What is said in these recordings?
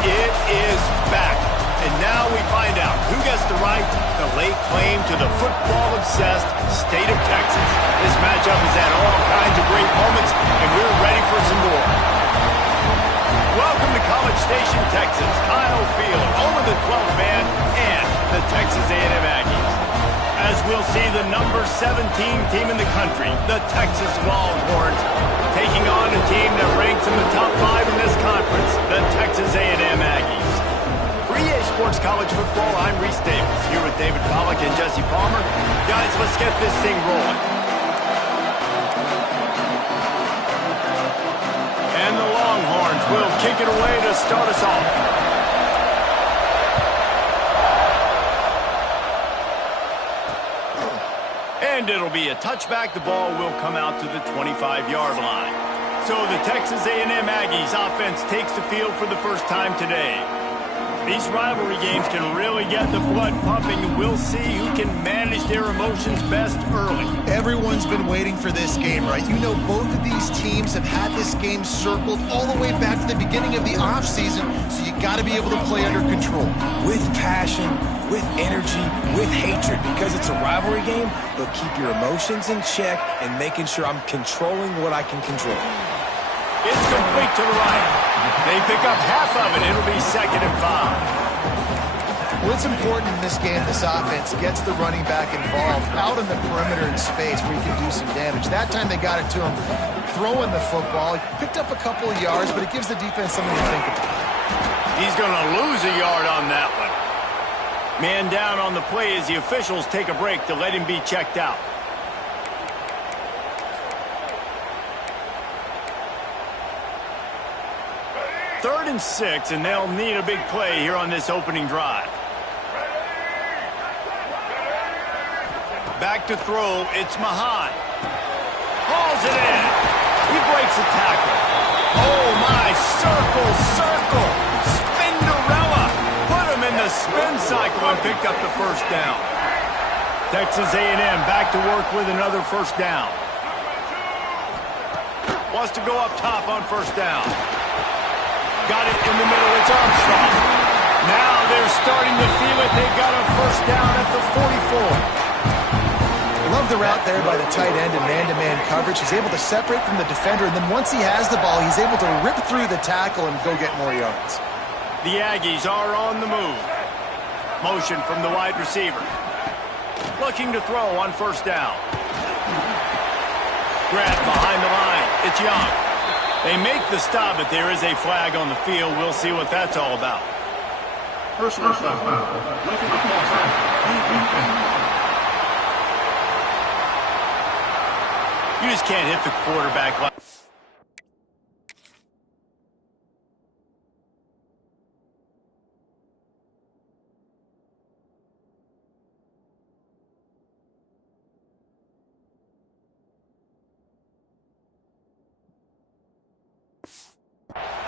It is back. And now we find out who gets the right to lay claim to the football-obsessed state of Texas. This matchup has had all kinds of great moments, and we're ready for some more. Welcome to College Station, Texas. Kyle Field, home of the 12 man and the Texas A&M Aggies. As we'll see, the number 17 team in the country, the Texas Longhorns, taking on a team that ranks in the top 5 in this conference, the Texas A&M Aggies. For EA Sports College Football, I'm Reese Davis, here with David Pollack and Jesse Palmer. Guys, let's get this thing rolling. And the Longhorns will kick it away to start us off. And it'll be a touchback. The ball will come out to the 25-yard line. So the Texas A&M Aggies offense takes the field for the first time today. These rivalry games can really get the blood pumping, and we'll see who can manage their emotions best early. Everyone's been waiting for this game, right? You know, both of these teams have had this game circled all the way back to the beginning of the offseason, so you got to be able to play under control. With passion, with energy, with hatred, because it's a rivalry game, but keep your emotions in check and making sure I'm controlling what I can control. It's complete to the right. They pick up half of it. It'll be 2nd and 5. What's important in this game, this offense gets the running back involved out in the perimeter in space where he can do some damage. That time they got it to him throwing the football. He picked up a couple of yards, but it gives the defense something to think about. He's going to lose a yard on that one. Man down on the play as the officials take a break to let him be checked out. Third and 6, and they'll need a big play here on this opening drive. Back to throw, it's Mahan. Hauls it in. He breaks a tackle. Oh, my, circle. Spinderella. Put him in the spin cycle and picked up the first down. Texas A&M back to work with another first down. Wants to go up top on first down. Got it in the middle, it's Armstrong. Now they're starting to feel it. They've got a first down at the 44. Love the route there by the tight end in man-to-man coverage. He's able to separate from the defender, and then once he has the ball, he's able to rip through the tackle and go get more yards. The Aggies are on the move. Motion from the wide receiver. Looking to throw on first down. Grab behind the line. It's Young. They make the stop, but there is a flag on the field. We'll see what that's all about. Personal foul. You just can't hit the quarterback like...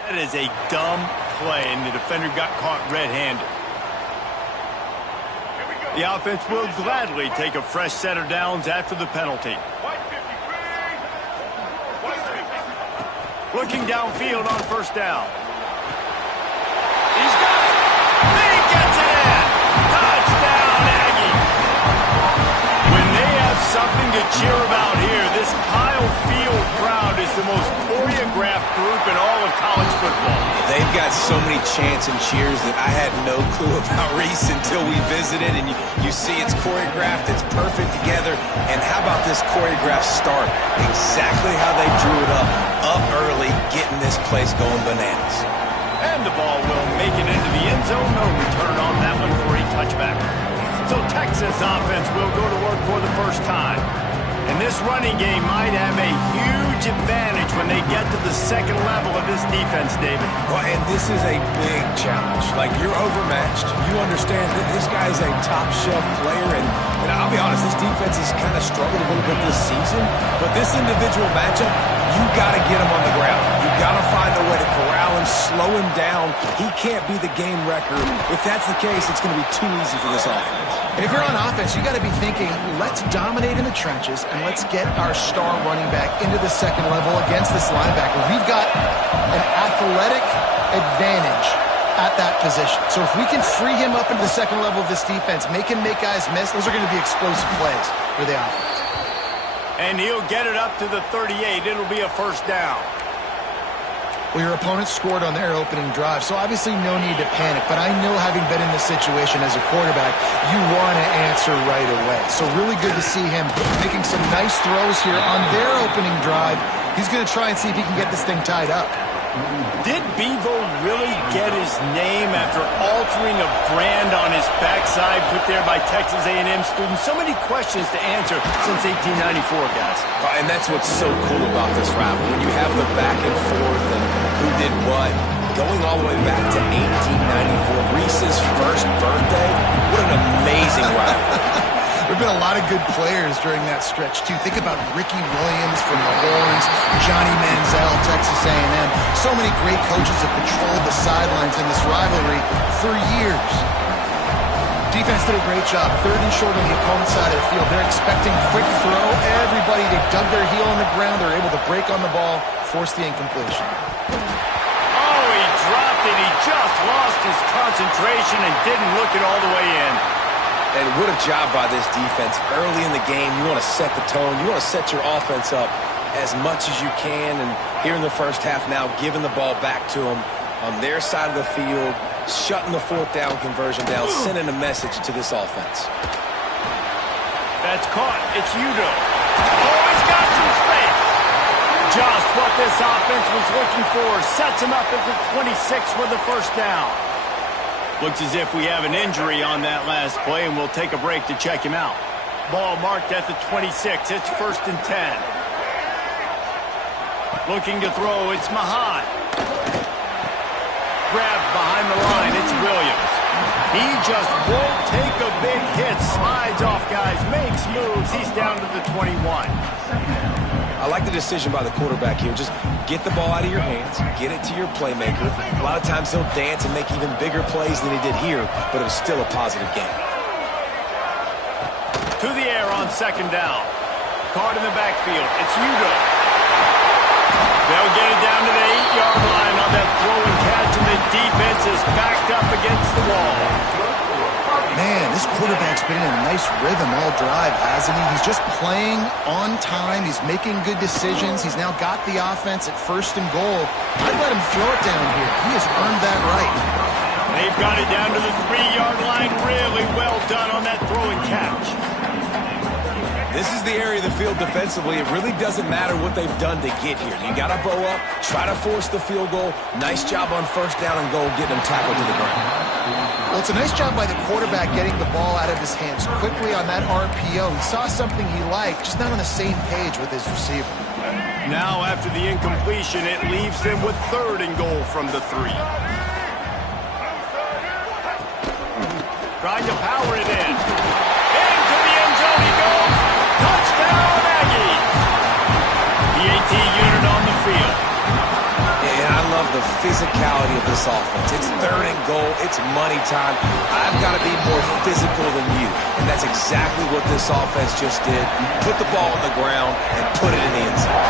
That is a dumb play, and the defender got caught red-handed. The offense will gladly take a fresh set of downs after the penalty. Looking downfield on first down. He's got it. He gets it in. Touchdown, Aggie. When they have something to cheer about here, this Kyle Field crowd is the most choreographed group in all of college football. They've got so many chants and cheers that I had no clue about Reese until we visited, and you see it's choreographed, it's perfect together. And how about this choreographed start? Exactly how they drew it up early, getting this place going bananas. And the ball will make it into the end zone. No return on that one for a touchback. So Texas offense will go to work for the first time. And this running game might have a huge advantage when they get to the second level of this defense, David. Well, and this is a big challenge. Like, you're overmatched. You understand that this guy is a top-shelf player, and I'll be honest, this defense has kind of struggled a little bit this season. But this individual matchup, you got to get him on the ground. You got to find a way to corral him, slow him down. He can't be the game record. If that's the case, it's going to be too easy for this offense. And if you're on offense, you got to be thinking, let's dominate in the trenches and let's get our star running back into the second level against this linebacker. We've got an athletic advantage at that position. So if we can free him up into the second level of this defense, make him make guys miss, those are going to be explosive plays for the offense. And he'll get it up to the 38. It'll be a first down. Well, your opponent scored on their opening drive, so obviously no need to panic. But I know, having been in this situation as a quarterback, you want to answer right away. So really good to see him making some nice throws here on their opening drive. He's going to try and see if he can get this thing tied up. Did Bevo really get his name after altering a brand on his backside put there by Texas A&M students? So many questions to answer since 1894, guys. And that's what's so cool about this rival. When you have the back and forth and who did what, going all the way back to 1894, Reese's first birthday, what an amazing rival. There have been a lot of good players during that stretch, too. Think about Ricky Williams from the Longhorns, Johnny Manziel, Texas A&M. So many great coaches have patrolled the sidelines in this rivalry for years. Defense did a great job. Third and short on the opponent's side of the field. They're expecting quick throw. Everybody, they dug their heel on the ground. They're able to break on the ball, force the incompletion. Oh, he dropped it. He just lost his concentration and didn't look it all the way in. And what a job by this defense. Early in the game, you want to set the tone. You want to set your offense up as much as you can. And here in the first half now, giving the ball back to them on their side of the field, shutting the fourth down conversion down, sending a message to this offense. That's caught. It's Udo. Oh, he's got some space. Just what this offense was looking for. Sets him up at the 26 for the first down. Looks as if we have an injury on that last play, and we'll take a break to check him out. Ball marked at the 26. It's first and 10. Looking to throw, it's Mahan. Grabbed behind the line, it's Williams. He just won't take a big hit. Slides off guys, makes moves. He's down to the 21. I like the decision by the quarterback here. Just get the ball out of your hands, get it to your playmaker. A lot of times he'll dance and make even bigger plays than he did here, but it was still a positive game. To the air on second down. Caught in the backfield. It's Udo. They'll get it down to the 8-yard line on that throw and catch, and the defense is backed up against the wall. Man, this quarterback's been in a nice rhythm all drive, hasn't he? He's just playing on time. He's making good decisions. He's now got the offense at first and goal. I'd let him throw it down here. He has earned that right. They've got it down to the 3-yard line. Really well done on that throw and catch. This is the area of the field defensively. It really doesn't matter what they've done to get here. You got to bow up, try to force the field goal. Nice job on first down and goal, getting them tackled to the ground. Well, it's a nice job by the quarterback getting the ball out of his hands quickly on that RPO. He saw something he liked, just not on the same page with his receiver. Now, after the incompletion, it leaves them with third and goal from the 3. Trying to power it in. Into the end zone he goes. Touchdown, Aggies! The AT unit on the field. And I love the physicality of this offense. It's third and goal. It's money time. I've got to be more physical than you. And that's exactly what this offense just did. Put the ball on the ground and put it in the end zone.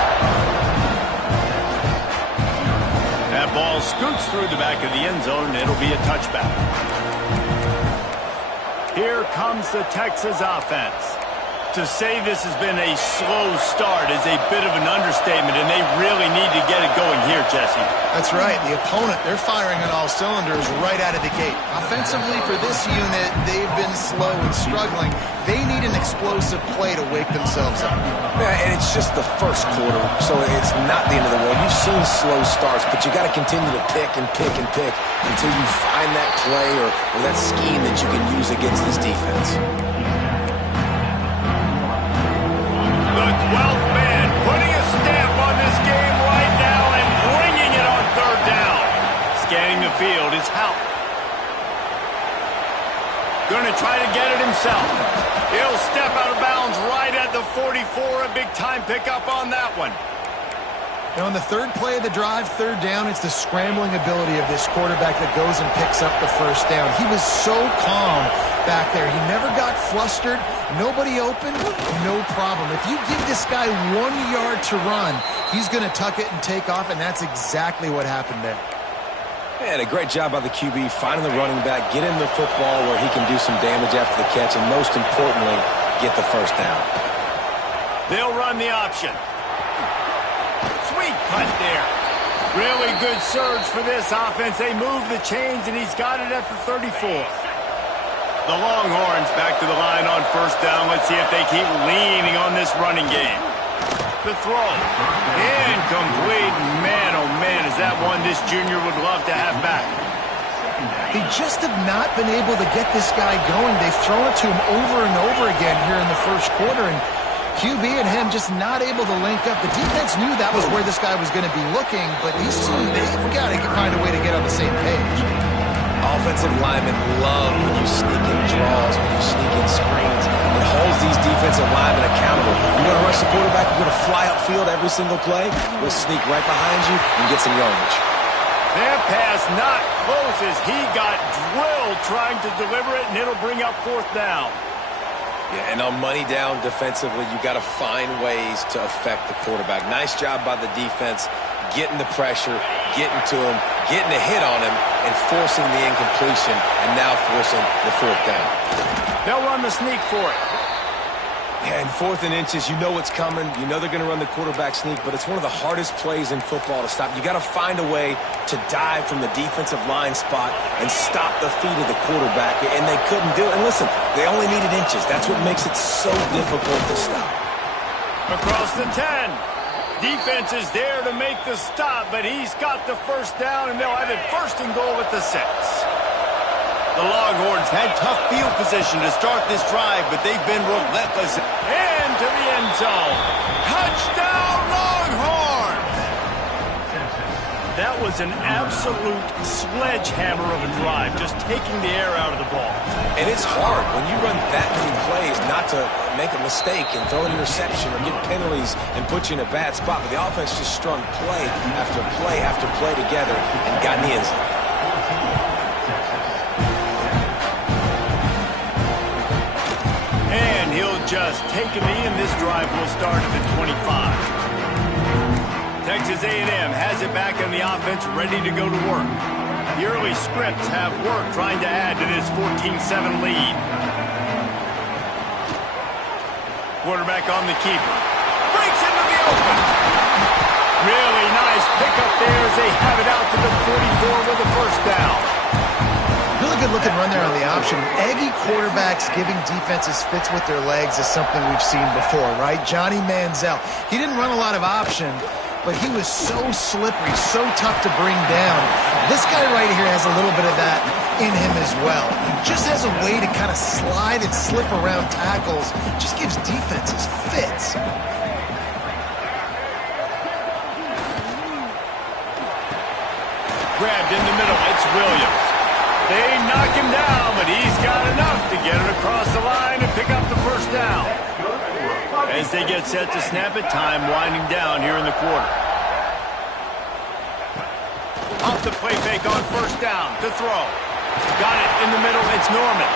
That ball scoots through the back of the end zone. It'll be a touchback. Here comes the Texas offense. To say this has been a slow start is a bit of an understatement, and they really need to get it going here, Jesse. That's right. The opponent, they're firing on all cylinders right out of the gate. Offensively, for this unit, they've been slow and struggling. They need an explosive play to wake themselves up. Yeah, and it's just the first quarter, so it's not the end of the world. You've seen slow starts, but you got to continue to pick and pick and pick until you find that play or that scheme that you can use against this defense. The 12th man putting a stamp on this game right now and bringing it on third down. Scanning the field is Houck. Going to try to get it himself. He'll step out of bounds right at the 44. A big-time pickup on that one. Now, on the third play of the drive, third down, it's the scrambling ability of this quarterback that goes and picks up the first down. He was so calm back there. He never got flustered. Nobody open, no problem. If you give this guy 1 yard to run, he's going to tuck it and take off, and that's exactly what happened there. And a great job by the QB finding the running back, get him the football where he can do some damage after the catch, and most importantly, get the first down. They'll run the option. Sweet cut there. Really good surge for this offense. They move the chains, and he's got it at the 34. The Longhorns back to the line on first down. Let's see if they keep leaning on this running game. The throw. Incomplete. Man, oh man, is that one this junior would love to have back. They just have not been able to get this guy going. They've thrown it to him over and over again here in the first quarter, and QB and him just not able to link up. The defense knew that was where this guy was going to be looking, but they've got to find a way to get on the same page. Offensive linemen love when you sneak in draws, when you sneak in screens. It holds these defensive linemen accountable. You're going to rush the quarterback, you're going to fly upfield every single play. We'll sneak right behind you and get some yardage. That pass not close as he got drilled trying to deliver it, and it'll bring up fourth down. Yeah, and on money down defensively, you got to find ways to affect the quarterback. Nice job by the defense, getting the pressure, getting to him, getting a hit on him, and forcing the incompletion, and now forcing the fourth down. They'll run the sneak for it. Yeah, and 4th and inches, you know what's coming. You know they're going to run the quarterback sneak, but it's one of the hardest plays in football to stop. You got to find a way to dive from the defensive line spot and stop the feet of the quarterback, and they couldn't do it. And listen, they only needed inches. That's what makes it so difficult to stop. Across the 10. Defense is there to make the stop, but he's got the first down, and they'll have it first and goal at the 6. The Longhorns had tough field position to start this drive, but they've been relentless. Into the end zone. Touchdown, Longhorns! That was an absolute sledgehammer of a drive, just taking the air out of the ball. And it's hard when you run that many plays not to make a mistake and throw an interception or get penalties and put you in a bad spot. But the offense just strung play after play after play together and got in the end zone. And he'll just take a knee, and this drive will start at the 25. Texas A&M has it back on the offense, ready to go to work. The early scripts have work trying to add to this 14-7 lead. Quarterback on the keeper. Breaks into the open. Really nice pickup there as they have it out to the 44 with the first down. Really good looking run there on the option. Aggie quarterbacks giving defenses fits with their legs is something we've seen before, right? Johnny Manziel. He didn't run a lot of option, but he was so slippery, so tough to bring down. This guy right here has a little bit of that in him as well. He just has a way to kind of slide and slip around tackles. Just gives defenses fits. Grabbed in the middle. It's Williams. They knock him down, but he's got enough to get it across the line and pick up the first down. As they get set to snap it, time winding down here in the quarter. Off the play fake on first down to throw. Got it in the middle. It's Norman.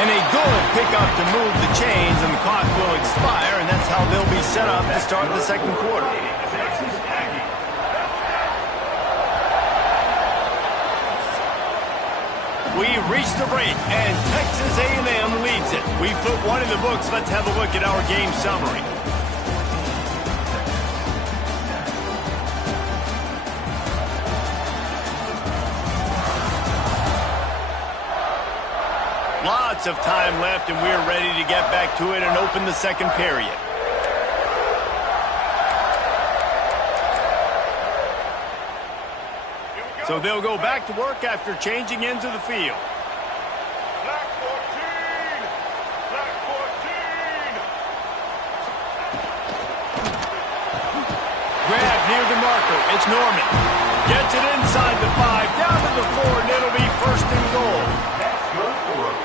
And a good pickup to move the chains, and the clock will expire, and that's how they'll be set up to start the second quarter. We've reached the break, and Texas A&M leads it. We put one in the books. Let's have a look at our game summary. Lots of time left, and we're ready to get back to it and open the second period. So they'll go back to work after changing into the field. Black 14! Black 14! Grab near the marker. It's Norman. Gets it inside the 5, down to the 4, and it'll be first and goal.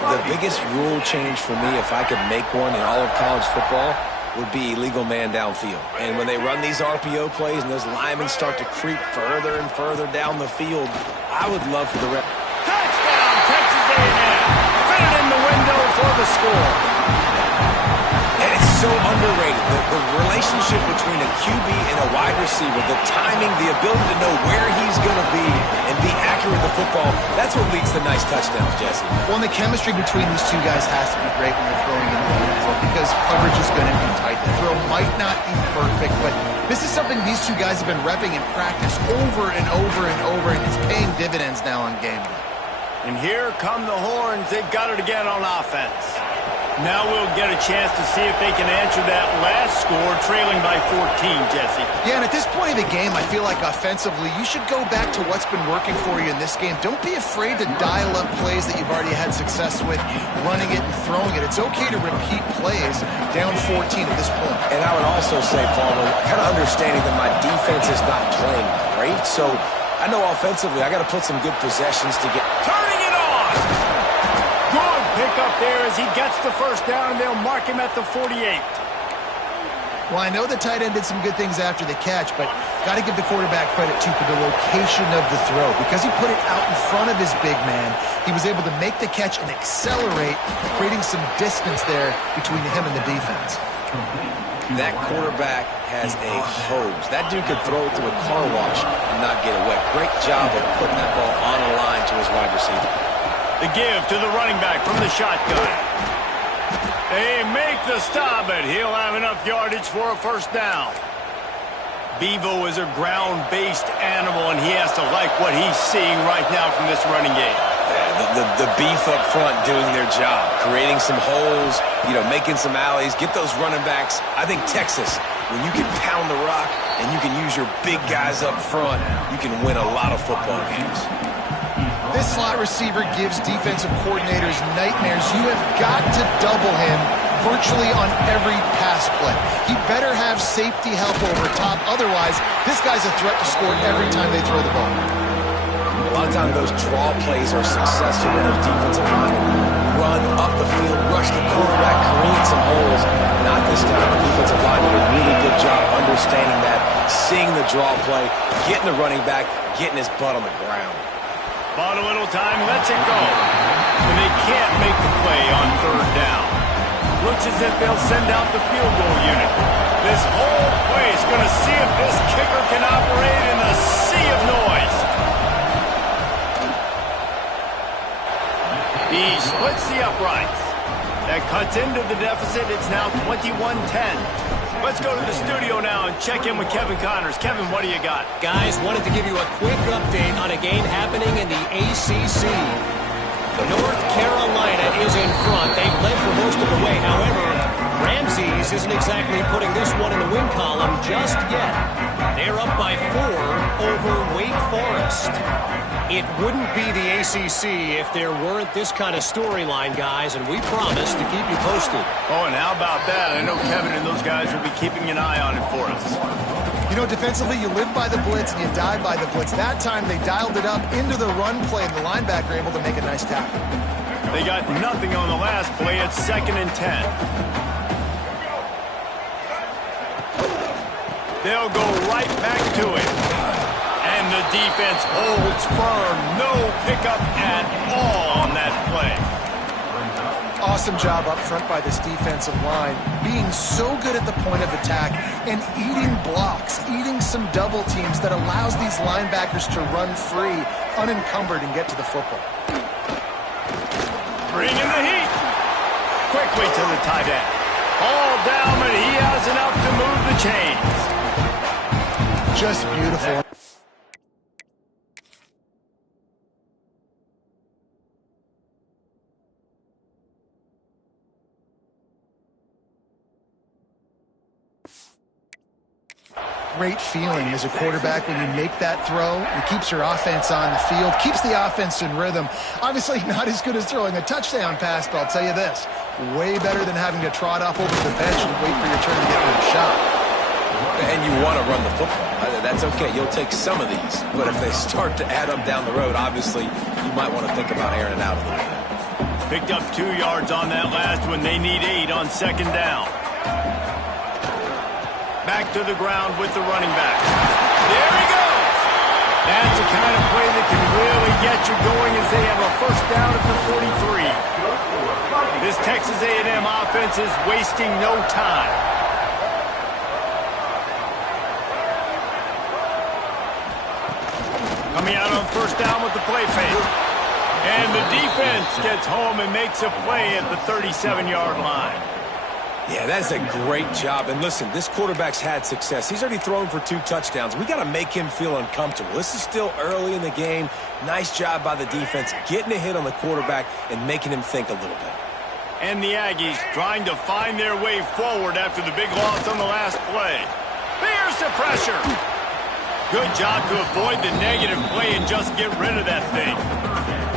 The biggest rule change for me, if I could make one in all of college football, would be illegal man downfield. And when they run these RPO plays and those linemen start to creep further and further down the field, I would love for the rep. Touchdown, Texas A&M. Fit it in the window for the score. And it's so underrated. The relationship between a QB and a wide receiver, the timing, the ability to know where he's going to be and be accurate with the football, that's what leads to nice touchdowns, Jesse. Well, and the chemistry between these two guys has to be great when they're throwing in the field because coverage is going to be tight. The throw might not be perfect, but this is something these two guys have been repping in practice over and over and over, and it's paying dividends now on game day. And here come the Horns. They've got it again on offense. Now we'll get a chance to see if they can answer that last score, trailing by 14, Jesse. Yeah, and at this point of the game, I feel like offensively, you should go back to what's been working for you in this game. Don't be afraid to dial up plays that you've already had success with, running it and throwing it. It's okay to repeat plays down 14 at this point. And I would also say, Palmer, kind of understanding that my defense is not playing great, so I know offensively I got to put some good possessions to get. Turning it on! Good pick up there as he gets the first down, and they'll mark him at the 48. Well, I know the tight end did some good things after the catch, but got to give the quarterback credit, too, for the location of the throw. Because he put it out in front of his big man, he was able to make the catch and accelerate, creating some distance there between him and the defense. That quarterback has a hose. That dude could throw it through a car wash and not get it wet. Great job of putting that ball on the line to his wide receiver. The give to the running back from the shotgun. They make the stop, but he'll have enough yardage for a first down. Bevo is a ground-based animal, and he has to like what he's seeing right now from this running game. The beef up front doing their job, creating some holes, making some alleys, get those running backs. I think Texas, when you can pound the rock and you can use your big guys up front, you can win a lot of football games. This slot receiver gives defensive coordinators nightmares. You have got to double him virtually on every pass play. He better have safety help over top. Otherwise, this guy's a threat to score every time they throw the ball. A lot of times those draw plays are successful when those defensive linemen run up the field, rush the quarterback, create some holes. Not this time. The defensive line did a really good job understanding that, seeing the draw play, getting the running back, getting his butt on the ground. Bought a little time, lets it go. And they can't make the play on third down. Looks as if they'll send out the field goal unit. This whole play is going to see if this kicker can operate in the sea of noise. He splits the uprights. That cuts into the deficit. It's now 21-10. Let's go to the studio now and check in with Kevin Connors. Kevin, what do you got? Guys, wanted to give you a quick update on a game happening in the ACC. North Carolina is in front. They've led for most of the way. However, Ramses isn't exactly putting this one in the win column just yet. They're up by 4 over Wake Forest. It wouldn't be the ACC if there weren't this kind of storyline, guys, and we promise to keep you posted. Oh, and how about that? I know Kevin and those guys will be keeping an eye on it for us. Defensively, you live by the blitz and you die by the blitz. That time, they dialed it up into the run play, and the linebacker able to make a nice tackle. They got nothing on the last play. It's 2nd and 10. They'll go right back to it. And the defense holds firm. No pickup at all on that play. Awesome job up front by this defensive line, being so good at the point of attack and eating blocks, eating some double teams that allows these linebackers to run free, unencumbered, and get to the football. Bringing the heat. Quickly to the tight end. All down, but he has enough to move the chains. Just beautiful. Great feeling as a quarterback when you make that throw. It keeps your offense on the field, keeps the offense in rhythm. Obviously not as good as throwing a touchdown pass, but I'll tell you this, way better than having to trot off over the bench and wait for your turn to get another shot. And you want to run the football. That's okay. You'll take some of these. But if they start to add up down the road, obviously, you might want to think about airing it out a little bit. Picked up 2 yards on that last one. They need 8 on 2nd down. Back to the ground with the running back. There he goes. That's the kind of play that can really get you going as they have a first down at the 43. This Texas A&M offense is wasting no time. Coming out on first down with the play fake. And the defense gets home and makes a play at the 37-yard line. Yeah, that's a great job. And listen, this quarterback's had success. He's already thrown for 2 touchdowns. We got to make him feel uncomfortable. This is still early in the game. Nice job by the defense, getting a hit on the quarterback and making him think a little bit. And the Aggies trying to find their way forward after the big loss on the last play. There's the pressure. Good job to avoid the negative play and just get rid of that thing.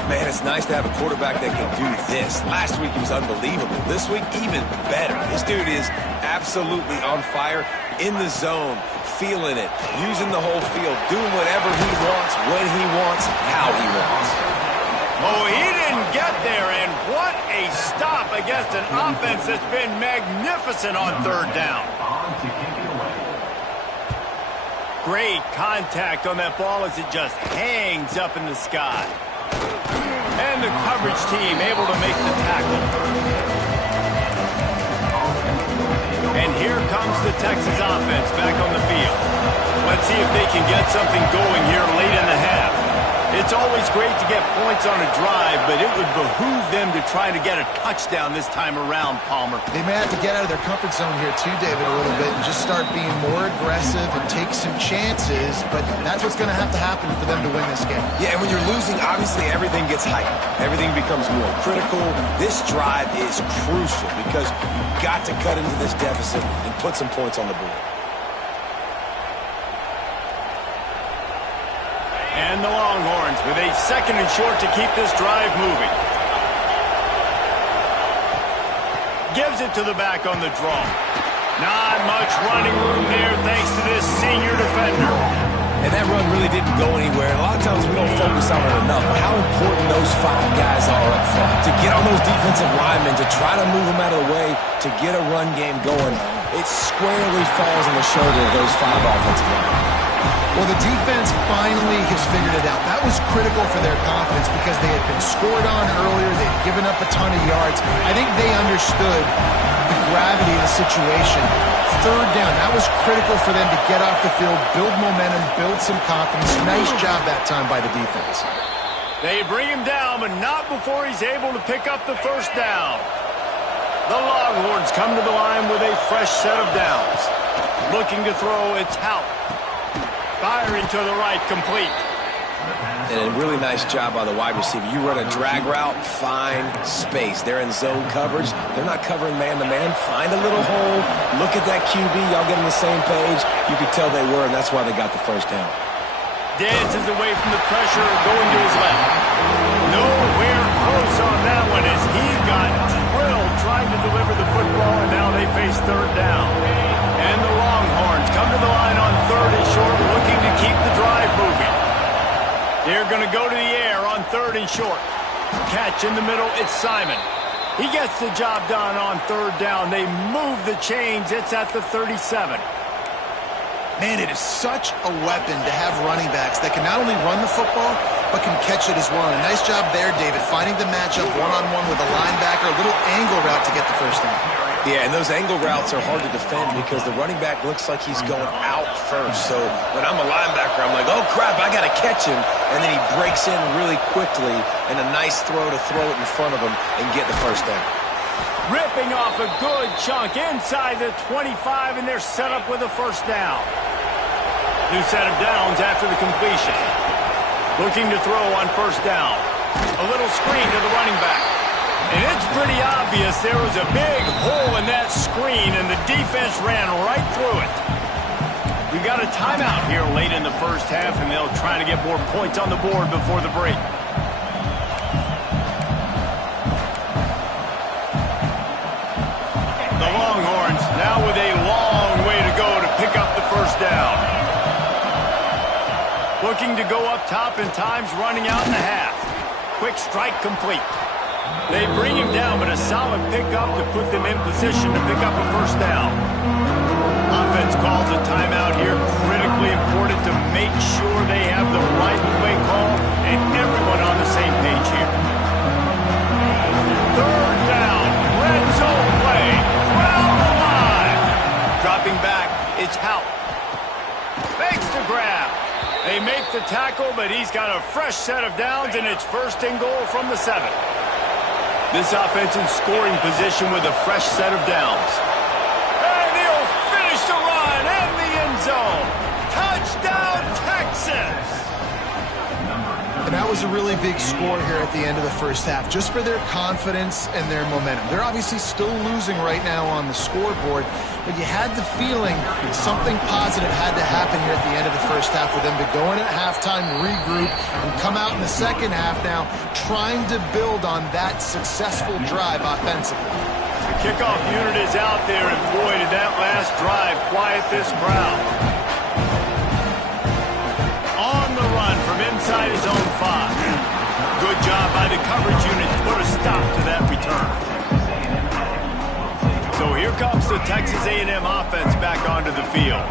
Man, it's nice to have a quarterback that can do this. Last week he was unbelievable. This week, even better. This dude is absolutely on fire, in the zone, feeling it, using the whole field, doing whatever he wants, when he wants, how he wants. Oh, he didn't get there, and what a stop against an offense that's been magnificent on third down. Great contact on that ball as it just hangs up in the sky. And the coverage team able to make the tackle. And here comes the Texas offense back on the field. Let's see if they can get something going here late in the half. It's always great to get points on a drive, but it would behoove them to try to get a touchdown this time around, Palmer. They may have to get out of their comfort zone here too, David, a little bit and just start being more aggressive and take some chances, but that's what's going to happen for them to win this game. Yeah, and when you're losing, obviously everything gets heightened. Everything becomes more critical. This drive is crucial because you've got to cut into this deficit and put some points on the board. And the Longhorns with a 2nd and short to keep this drive moving. Gives it to the back on the draw. Not much running room there thanks to this senior defender. And that run really didn't go anywhere. A lot of times we don't focus on it enough, but how important those 5 guys are up front. To get on those defensive linemen, to try to move them out of the way, to get a run game going, it squarely falls on the shoulder of those 5 offensive linemen. Well, the defense finally has figured it out. That was critical for their confidence because they had been scored on earlier. They had given up a ton of yards. I think they understood the gravity of the situation. Third down, that was critical for them to get off the field, build momentum, build some confidence. Nice job that time by the defense. They bring him down, but not before he's able to pick up the first down. The Longhorns come to the line with a fresh set of downs. Looking to throw, it's Hout. Firing to the right, complete. And a really nice job by the wide receiver. You run a drag route, find space. They're in zone coverage. They're not covering man-to-man. Find a little hole. Look at that QB. Y'all get on the same page. You could tell they were, and that's why they got the first down. Dances away from the pressure, going to his left. Nowhere close on that one as he got drilled trying to deliver the football, and now they face third down. And the Longhorns come to the line on 3rd and short, looking to keep the drive moving. They're going to go to the air on 3rd and short. Catch in the middle, it's Simon. He gets the job done on 3rd down. They move the chains. It's at the 37. Man, it is such a weapon to have running backs that can not only run the football, but can catch it as well. And a nice job there, David, finding the matchup one-on-one with a linebacker, a little angle route to get the first down. Yeah, and those angle routes are hard to defend because the running back looks like he's going out first. So when I'm a linebacker, I'm like, oh, crap, I got to catch him. And then he breaks in really quickly, and a nice throw to throw it in front of him and get the first down. Ripping off a good chunk inside the 25, and they're set up with a first down. New set of downs after the completion. Looking to throw on first down. A little screen to the running back. And it's pretty obvious there was a big hole in that screen, and the defense ran right through it. We've got a timeout here late in the first half, and they'll try to get more points on the board before the break. The Longhorns now with a long way to go to pick up the first down. Looking to go up top, and time's running out in the half. Quick strike complete. They bring him down, but a solid pickup to put them in position to pick up a first down. Offense calls a timeout here. Critically important to make sure they have the right play call and everyone on the same page here. Third down. but he's got a fresh set of downs, and it's first and goal from the 7. This offense in scoring position with a fresh set of downs. And he'll finish the run and the end zone. Touchdown, Texas! And that was a really big score here at the end of the first half, just for their confidence and their momentum. They're obviously still losing right now on the scoreboard, but you had the feeling something positive had to happen here at the end of the first half for them to go in at halftime, regroup, and come out in the second half now trying to build on that successful drive offensively. The kickoff unit is out there, and boy, did that last drive quiet this crowd. On the run from inside his own 5. Good job by the coverage unit to put a stop to that return. So here comes the Texas A&M offense back onto the field.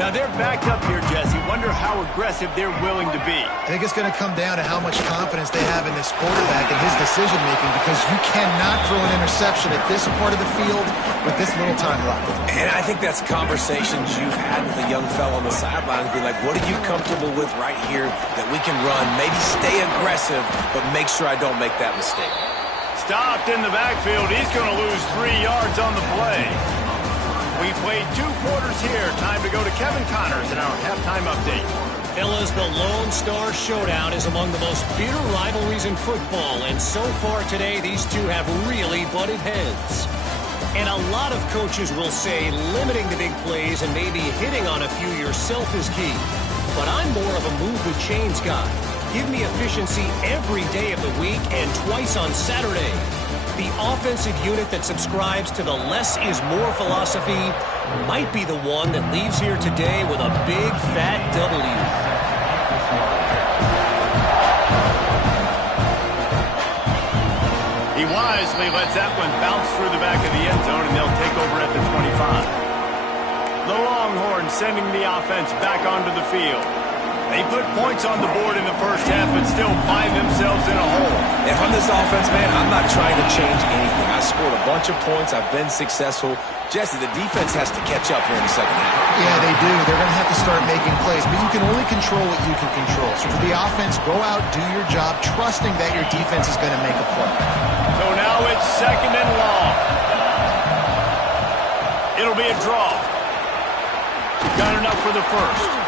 Now they're backed up here, Jesse. Wonder how aggressive they're willing to be. I think it's going to come down to how much confidence they have in this quarterback and his decision-making, because you cannot throw an interception at this part of the field with this little time left. And I think that's conversations you've had with a young fellow on the sidelines. Be like, what are you comfortable with right here that we can run? Maybe stay aggressive, but make sure I don't make that mistake. Stopped in the backfield. He's going to lose 3 yards on the play. We played 2 quarters here. Time to go to Kevin Connors in our halftime update. Fellas, the Lone Star Showdown is among the most bitter rivalries in football, and so far today, these two have really butted heads. And a lot of coaches will say limiting the big plays and maybe hitting on a few yourself is key. But I'm more of a move the chains guy. Give me efficiency every day of the week and twice on Saturday. The offensive unit that subscribes to the less is more philosophy might be the one that leaves here today with a big fat W. He wisely lets that one bounce through the back of the end zone, and they'll take over at the 25. The Longhorns sending the offense back onto the field. They put points on the board in the first half, but still find themselves in a hole. If I'm this offense, man, I'm not trying to change anything. I scored a bunch of points. I've been successful. Jesse, the defense has to catch up here in the second half. Yeah, they do. They're going to have to start making plays, but you can only control what you can control. So for the offense, go out, do your job, trusting that your defense is going to make a play. So now it's second and long. It'll be a draw. Got enough for the first.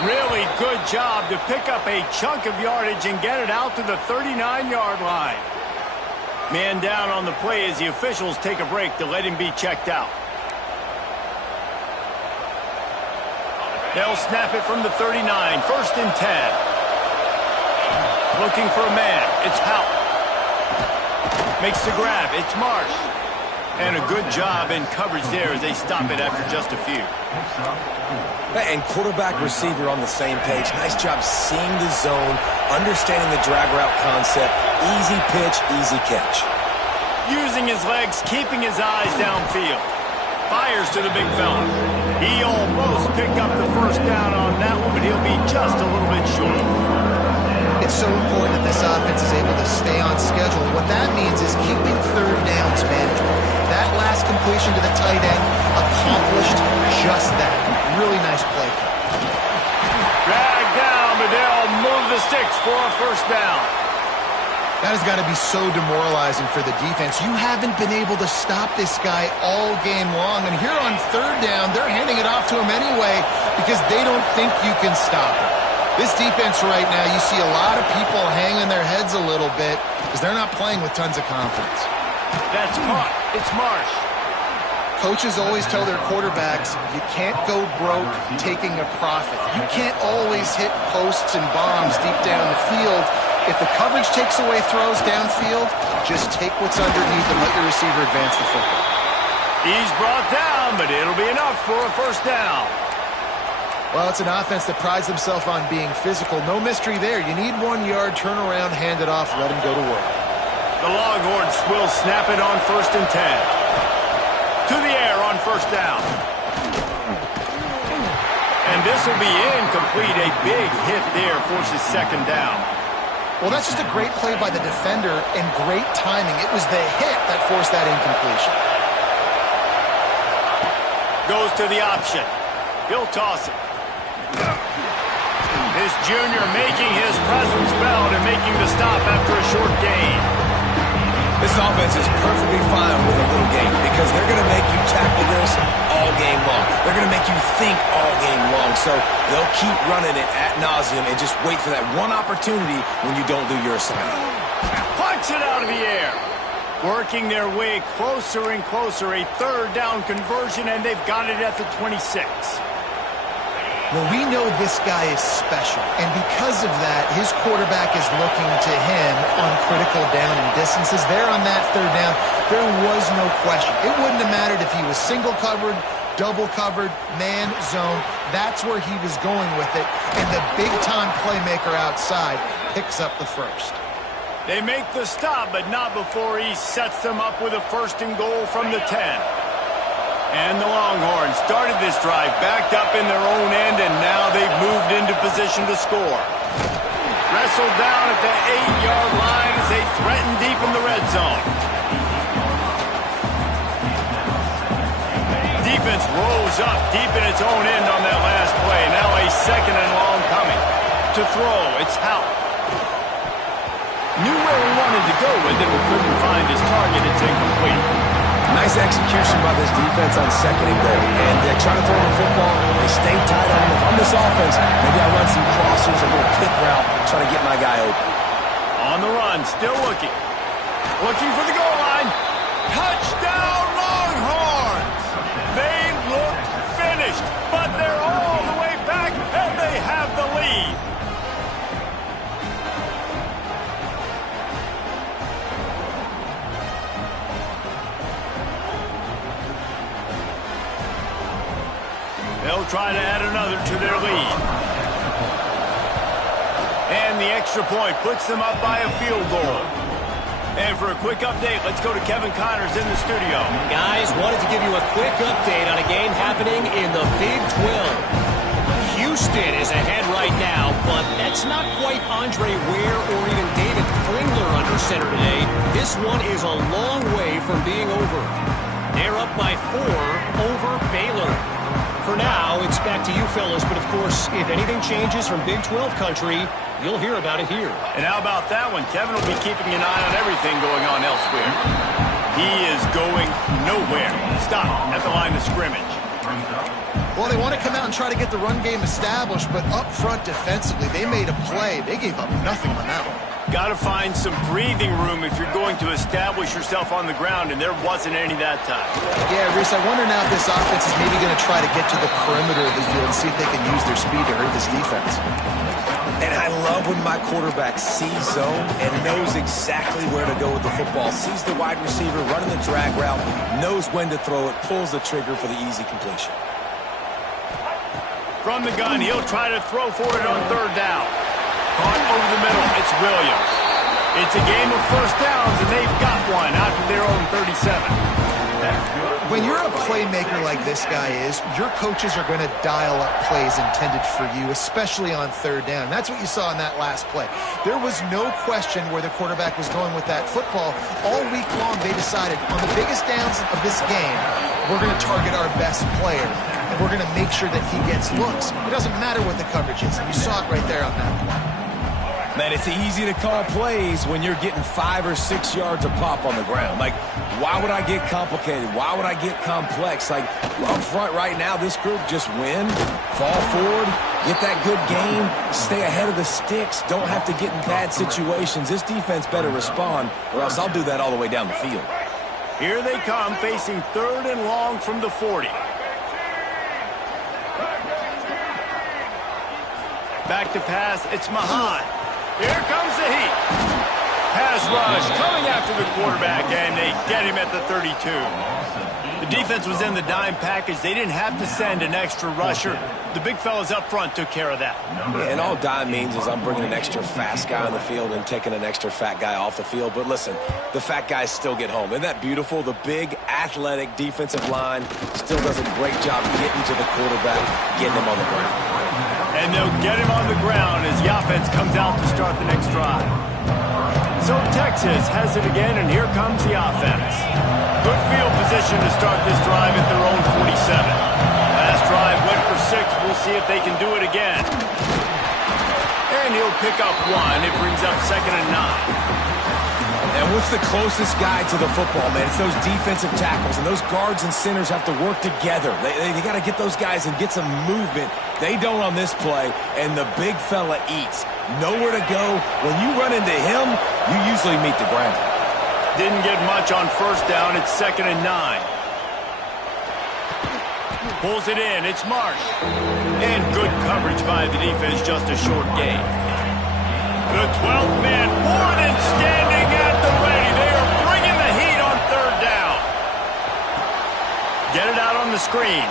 Really good job to pick up a chunk of yardage and get it out to the 39-yard line. Man down on the play as the officials take a break to let him be checked out. They'll snap it from the 39, first and 10. Looking for a man. It's Houck. Makes the grab. It's Marsh. And a good job in coverage there as they stop it after just a few. And quarterback receiver on the same page. Nice job seeing the zone, understanding the drag route concept. Easy pitch, easy catch. Using his legs, keeping his eyes downfield. Fires to the big fella. He almost picked up the first down on that one, but he'll be just a little bit short. It's so important that this offense is able to stay on schedule. What that means is keeping third downs manageable. That last completion to the tight end accomplished just that. Really nice play. Drag down, but they'll move the sticks for a first down. That has got to be so demoralizing for the defense. You haven't been able to stop this guy all game long. And here on third down, they're handing it off to him anyway because they don't think you can stop him. This defense right now, you see a lot of people hanging their heads a little bit because they're not playing with tons of confidence. That's caught. It's Marsh. Coaches always tell their quarterbacks, you can't go broke taking a profit. You can't always hit posts and bombs deep down the field. If the coverage takes away throws downfield, just take what's underneath and let your receiver advance the football. He's brought down, but it'll be enough for a first down. Well, it's an offense that prides themselves on being physical. No mystery there. You need 1 yard, turn around, hand it off, let him go to work. The Longhorns will snap it on first and 10. To the air on first down. And this will be incomplete. A big hit there forces second down. Well, that's just a great play by the defender and great timing. It was the hit that forced that incompletion. Goes to the option. He'll toss it. His junior making his presence felt and making the stop after a short gain. This offense is perfectly fine with a little game because they're going to make you tackle this all game long. They're going to make you think all game long. So they'll keep running it ad nauseum and just wait for that one opportunity when you don't do your assignment. Punch it out of the air. Working their way closer and closer. A third down conversion, and they've got it at the 26. Well, we know this guy is special, and because of that, his quarterback is looking to him on critical down and distances. There on that third down, there was no question. It wouldn't have mattered if he was single covered, double covered, man, zone. That's where he was going with it, and the big-time playmaker outside picks up the first. They make the stop, but not before he sets them up with a first and goal from the 10. And the Longhorns started this drive backed up in their own end, and now they've moved into position to score. Wrestled down at the 8-yard line as they threaten deep in the red zone. Defense rolls up deep in its own end on that last play. Now a second and long coming. To throw, it's Howell. Knew where he wanted to go with it, but couldn't find his target. It's incomplete. Nice execution by this defense on second and goal. And they're trying to throw the football. They stay tight on him. If I'm this offense, maybe I run some crossers, a little kick route, try to get my guy open. On the run, still looking. Looking for the goal line. Touchdown, Longhorns! They looked finished, but they're all the way back, and they have the lead. They'll try to add another to their lead. And the extra point puts them up by a field goal. And for a quick update, let's go to Kevin Connors in the studio. Guys, wanted to give you a quick update on a game happening in the Big 12. Houston is ahead right now, but that's not quite Andre Ware or even David Klingler under center today. This one is a long way from being over. They're up by 4 over Baylor. For now, it's back to you fellas, but of course, if anything changes from Big 12 country, you'll hear about it here. And how about that one? Kevin will be keeping an eye on everything going on elsewhere. He is going nowhere. Stop at the line of scrimmage. Well, they want to come out and try to get the run game established, but up front defensively, they made a play. They gave up nothing on that one. Got to find some breathing room if you're going to establish yourself on the ground, and there wasn't any that time. Yeah, Reese, I wonder now if this offense is maybe going to try to get to the perimeter of the field and see if they can use their speed to hurt this defense. And I love when my quarterback sees zone and knows exactly where to go with the football. Sees the wide receiver running the drag route, knows when to throw it, pulls the trigger for the easy completion. From the gun, he'll try to throw for it on third down. Caught over the middle, it's Williams. It's a game of first downs, and they've got one out to their own 37. When you're a playmaker like this guy is, your coaches are going to dial up plays intended for you, especially on third down. And that's what you saw in that last play. There was no question where the quarterback was going with that football. All week long, they decided, on the biggest downs of this game, we're going to target our best player. And we're going to make sure that he gets looks. It doesn't matter what the coverage is. And you saw it right there on that play. Man, it's easy to call plays when you're getting 5 or 6 yards of pop on the ground. Like, why would I get complicated? Why would I get complex? Like, up front right now, this group just win, fall forward, get that good game, stay ahead of the sticks, don't have to get in bad situations. This defense better respond, or else I'll do that all the way down the field. Here they come, facing third and long from the 40. Back to pass, it's Mahan. Here comes the heat. Pass rush coming after the quarterback, and they get him at the 32. The defense was in the dime package. They didn't have to send an extra rusher. The big fellas up front took care of that. Yeah, and all dime means is I'm bringing an extra fast guy on the field and taking an extra fat guy off the field. But listen, the fat guys still get home. Isn't that beautiful? The big, athletic defensive line still does a great job getting to the quarterback, getting him on the ground. And they'll get him on the ground as the offense comes out to start the next drive. So Texas has it again, and here comes the offense. Good field position to start this drive at their own 47. Last drive went for 6. We'll see if they can do it again. pick up one. It brings up 2nd and 9. And what's the closest guy to the football, man? It's those defensive tackles, and those guards and centers have to work together. They got to get those guys and get some movement. They don't on this play, and the big fella eats. Nowhere to go. When you run into him, you usually meet the ground. Didn't get much on 1st down. It's 2nd and 9. Pulls it in. It's Marsh. And good coverage by the defense, just a short gain. The 12th man more than standing at the ready. They are bringing the heat on 3rd down. Get it out on the screen.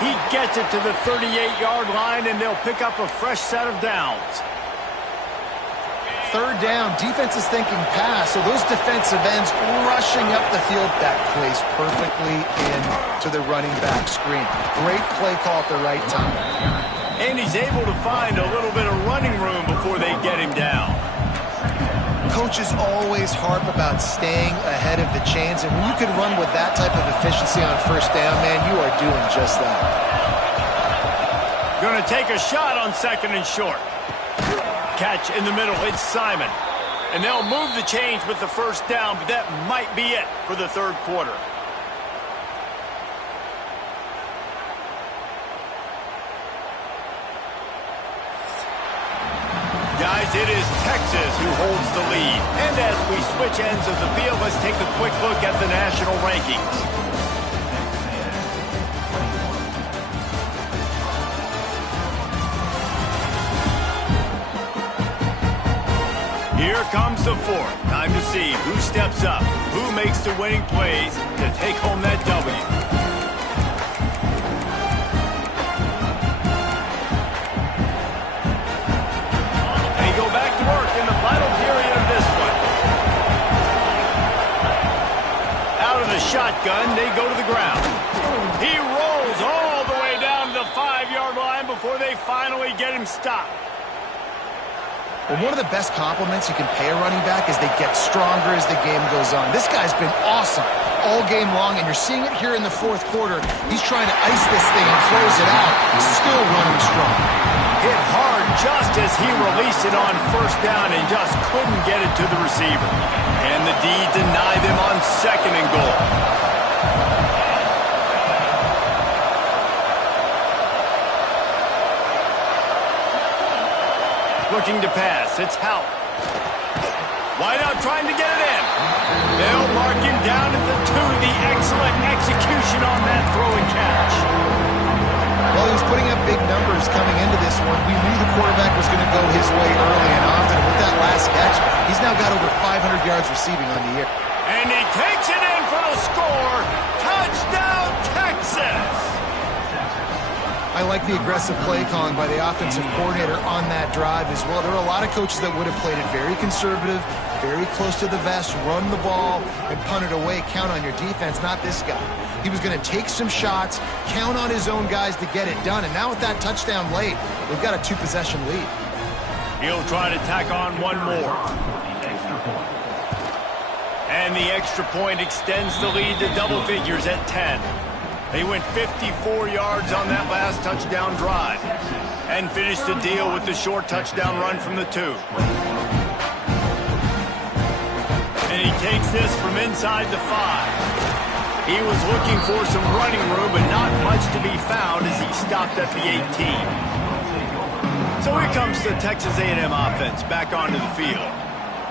He gets it to the 38-yard line, and they'll pick up a fresh set of downs. 3rd down, defense is thinking pass, so those defensive ends rushing up the field. That plays perfectly into the running back screen. Great play call at the right time. And he's able to find a little bit of running room before they get him down. Coaches always harp about staying ahead of the chains, and when you can run with that type of efficiency on 1st down, man, you are doing just that. Going to take a shot on 2nd and short. Catch in the middle, it's Simon. And they'll move the chains with the 1st down, but that might be it for the 3rd quarter. Guys, it is Texas who holds the lead. And as we switch ends of the field, let's take a quick look at the national rankings. Here comes the 4th. Time to see who steps up, who makes the winning plays to take home that W. They go back to work in the final period of this one. Out of the shotgun, they go to the ground. He rolls all the way down to the 5-yard line before they finally get him stopped. Well, one of the best compliments you can pay a running back is they get stronger as the game goes on. This guy's been awesome all game long, and you're seeing it here in the 4th quarter. He's trying to ice this thing and close it out. He's still running strong. Hit hard just as he released it on 1st down and just couldn't get it to the receiver. And the D deny them on 2nd and goal. Looking to pass, it's Houck. Wide out trying to get it in. They'll mark him down at the 2. The excellent execution on that throw and catch. Well, he was putting up big numbers coming into this one. We knew the quarterback was going to go his way early and often. With that last catch, he's now got over 500 yards receiving on the year. And he takes it in for the score. Touchdown, Texas! I like the aggressive play calling by the offensive coordinator on that drive as well. There are a lot of coaches that would have played it very conservative, very close to the vest, run the ball, and punt it away, count on your defense. Not this guy. He was going to take some shots, count on his own guys to get it done. And now with that touchdown late, we've got a 2-possession lead. He'll try to tack on one more. And the extra point extends the lead to double figures at 10. They went 54 yards on that last touchdown drive and finished the deal with the short touchdown run from the 2. And he takes this from inside the 5. He was looking for some running room, but not much to be found as he stopped at the 18. So here comes the Texas A&M offense back onto the field.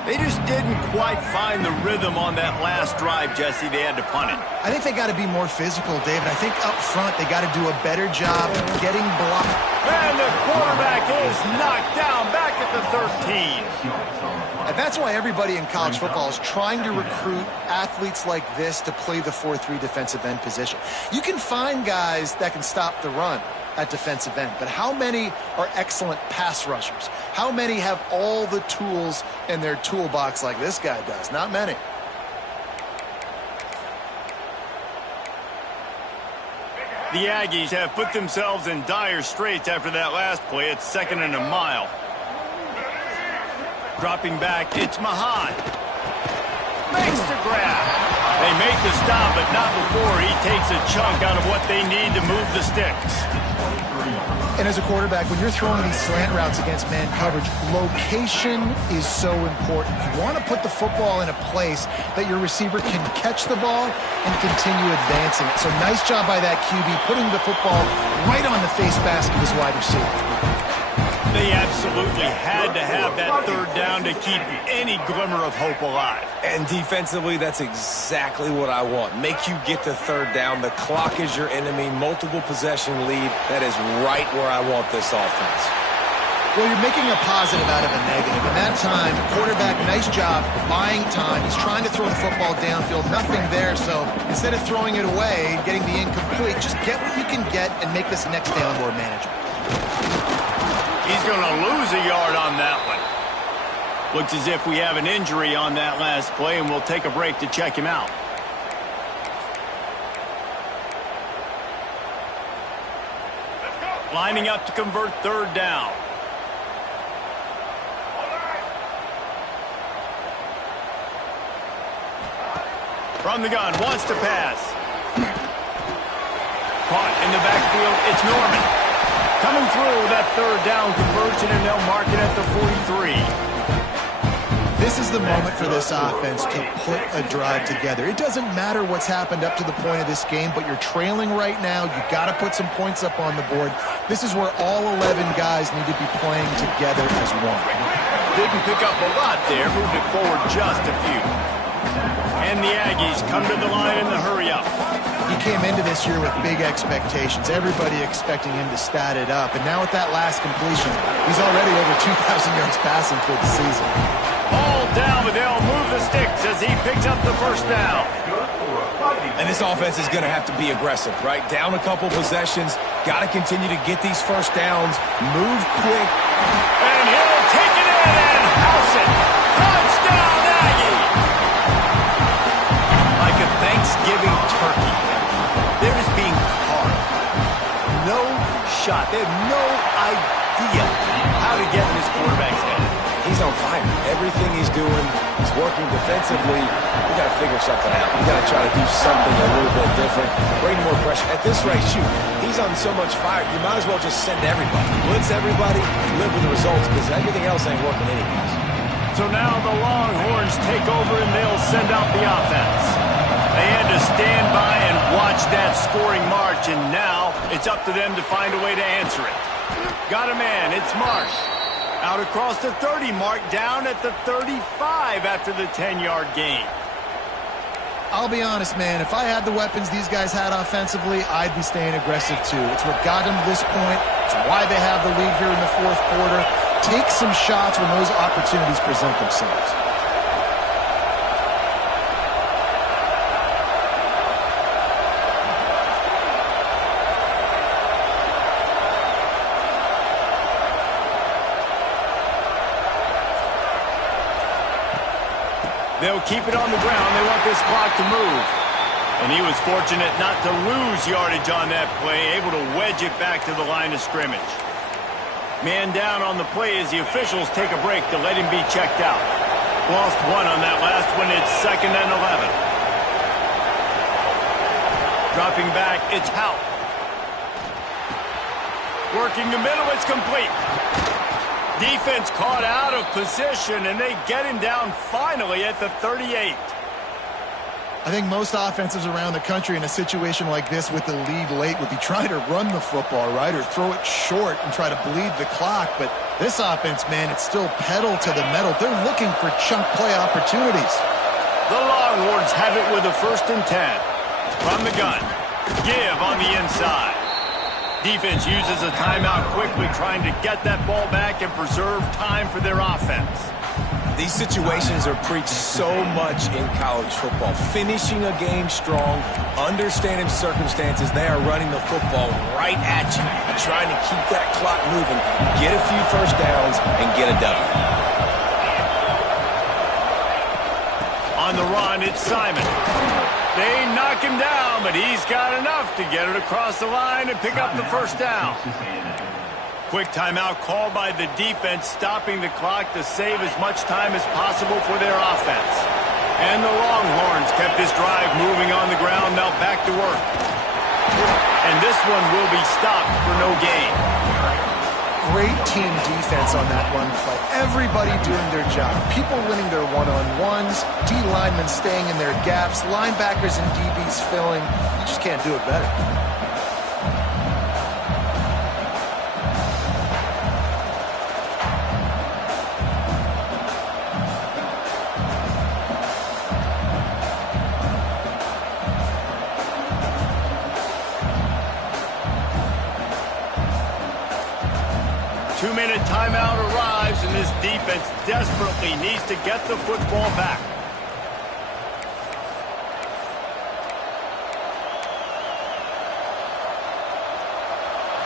They just didn't quite find the rhythm on that last drive, Jesse. They had to punt it. I think they got to be more physical, David. I think up front they got to do a better job getting blocked. And the quarterback is knocked down back at the 13. And that's why everybody in college football is trying to recruit athletes like this to play the 4-3 defensive end position. You can find guys that can stop the run at defensive end, but how many are excellent pass rushers? How many have all the tools in their toolbox like this guy does? Not many. The Aggies have put themselves in dire straits after that last play. It's 2nd and a mile. Dropping back, it's Mahan. Makes the grab. They make the stop, but not before he takes a chunk out of what they need to move the sticks. And as a quarterback, when you're throwing these slant routes against man coverage, location is so important. You want to put the football in a place that your receiver can catch the ball and continue advancing it. So nice job by that QB, putting the football right on the face mask of his wide receiver. They absolutely had to have that third down to keep any glimmer of hope alive. And defensively, that's exactly what I want. Make you get the third down. The clock is your enemy. Multiple possession lead. That is right where I want this offense. Well, you're making a positive out of a negative. In that time, quarterback, nice job buying time. He's trying to throw the football downfield. Nothing there, so instead of throwing it away, getting the incomplete, just get what you can get and make this next down more manageable. He's going to lose a yard on that one. Looks as if we have an injury on that last play, and we'll take a break to check him out. Lining up to convert third down. From the gun, wants to pass. Caught in the backfield, it's Norman. Coming through that third down conversion, and they'll mark it at the 43. This is the moment for this offense to put a drive together. It doesn't matter what's happened up to the point of this game, but you're trailing right now. You've got to put some points up on the board. This is where all 11 guys need to be playing together as one. Didn't pick up a lot there, moved it forward just a few. And the Aggies come to the line in the hurry-up. He came into this year with big expectations. Everybody expecting him to stat it up. And now with that last completion, he's already over 2,000 yards passing for the season. Ball down, but they'll move the sticks as he picks up the first down. And this offense is going to have to be aggressive, right? Down a couple possessions. Got to continue to get these first downs. Move quick. And he'll take it in and house it. Touchdown, Aggie! Like a Thanksgiving turkey. They're just being carved. No shot. They have no idea how to get in this quarterback's head. He's on fire. Everything he's doing is working defensively. We got to figure something out. We got to try to do something a little bit different. Bring more pressure. At this rate, shoot, he's on so much fire, you might as well just send everybody. Blitz everybody, live with the results, because everything else ain't working anyways. So now the Longhorns take over and they'll send out the offense. They had to stand by and watch that scoring march, and now it's up to them to find a way to answer it. Got a man, it's Marsh. Out across the 30 mark, down at the 35 after the 10-yard gain. I'll be honest, man, if I had the weapons these guys had offensively, I'd be staying aggressive too. It's what got them to this point. It's why they have the lead here in the fourth quarter. Take some shots when those opportunities present themselves. They'll keep it on the ground. They want this clock to move. And he was fortunate not to lose yardage on that play, able to wedge it back to the line of scrimmage. Man down on the play as the officials take a break to let him be checked out. Lost one on that last one. It's 2nd and 11. Dropping back, it's Hout. Working the middle, it's complete. Defense caught out of position, and they get him down finally at the 38. I think most offenses around the country in a situation like this with the lead late would be trying to run the football, right, or throw it short and try to bleed the clock. But this offense, man, it's still pedal to the metal. They're looking for chunk play opportunities. The Longhorns have it with a 1st and 10. From the gun. Give on the inside. Defense uses a timeout quickly, trying to get that ball back and preserve time for their offense. These situations are preached so much in college football. Finishing a game strong, understanding circumstances. They are running the football right at you, trying to keep that clock moving, get a few first downs, and get a dub. On the run, it's Simon. They knock him down, but he's got enough to get it across the line and pick up the first down. Quick timeout called by the defense, stopping the clock to save as much time as possible for their offense. And the Longhorns kept this drive moving on the ground, now back to work. And this one will be stopped for no gain. Great team defense on that run play. Everybody doing their job. People winning their one-on-ones, D linemen staying in their gaps, linebackers and DBs filling. You just can't do it better. 2-minute timeout arrives, and this defense desperately needs to get the football back.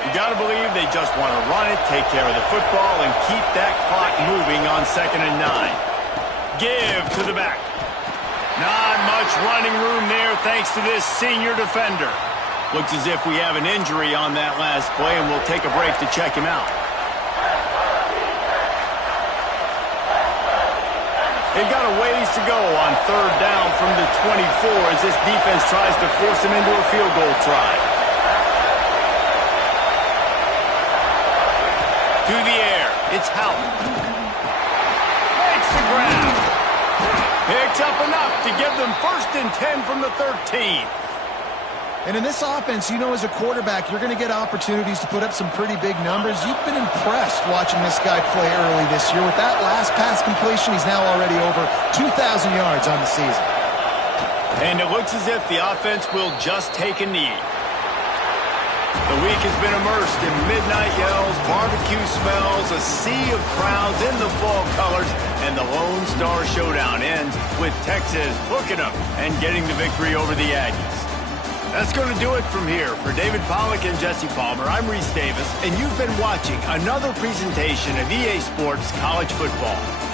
You got to believe they just want to run it, take care of the football, and keep that clock moving on 2nd and 9. Give to the back. Not much running room there thanks to this senior defender. Looks as if we have an injury on that last play, and we'll take a break to check him out. They've got a ways to go on 3rd down from the 24 as this defense tries to force him into a field goal try. To the air, it's Howard. Makes the grab. Picks up enough to give them 1st and 10 from the 13. And in this offense, you know as a quarterback, you're going to get opportunities to put up some pretty big numbers. You've been impressed watching this guy play early this year. With that last pass completion, he's now already over 2,000 yards on the season. And it looks as if the offense will just take a knee. The week has been immersed in midnight yells, barbecue smells, a sea of crowds in the fall colors, and the Lone Star Showdown ends with Texas hooking up and getting the victory over the Aggies. That's going to do it from here. For David Pollack and Jesse Palmer, I'm Reese Davis, and you've been watching another presentation of EA Sports College Football.